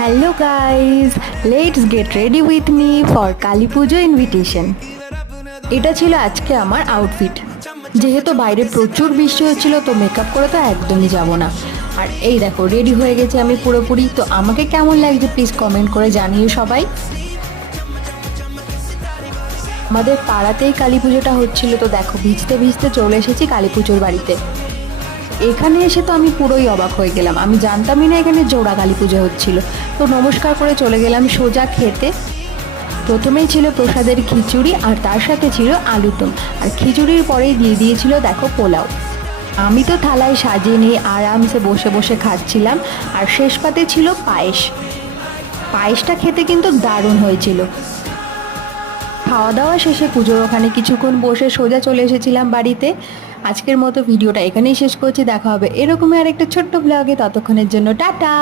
Hello guys, let's get ready with me for Kali Puja invitation. এটা ছিল আজকে আমার আউটফিট। যেহেতু বাইরে প্রচুর বৃষ্টি হচ্ছিল তো মেকআপ করে তো একদমই যাব না। আর এই দেখো রেডি হয়ে গেছে আমি পুরোপুরি। তো আমাকে কেমন লাগছে প্লিজ কমেন্ট করে জানিয়ে সবাই। আমাদের পাড়াতেই কালী পুজোটা হচ্ছিল, তো দেখো ভিজতে ভিজতে চলে এসেছি কালী পুজোর বাড়িতে। এখানে এসে তো আমি পুরোই অবাক হয়ে গেলাম, আমি জানতামই না এখানে জোড়া কালী পুজো হচ্ছিল। তো নমস্কার করে চলে গেলাম সোজা খেতে। প্রথমেই ছিল প্রসাদের খিচুড়ি আর তার সাথে ছিল আলুর দম, আর খিচুড়ির পরেই দিয়ে দিয়েছিল দেখো পোলাও। আমি তো থালায় সাজিয়ে নিয়ে আরামসে বসে বসে খাচ্ছিলাম। আর শেষ পাতে ছিল পায়েস। পায়েসটা খেতে কিন্তু দারুণ হয়েছিল। খাওয়া দাওয়া শেষে পুজোর ওখানে কিছুক্ষণ বসে সোজা চলে এসেছিলাম বাড়িতে। আজকের মতো ভিডিওটা এখানেই শেষ করছি, দেখা হবে এরকমই আরেকটা ছোট্ট ব্লগে। ততক্ষণের জন্য টাটা।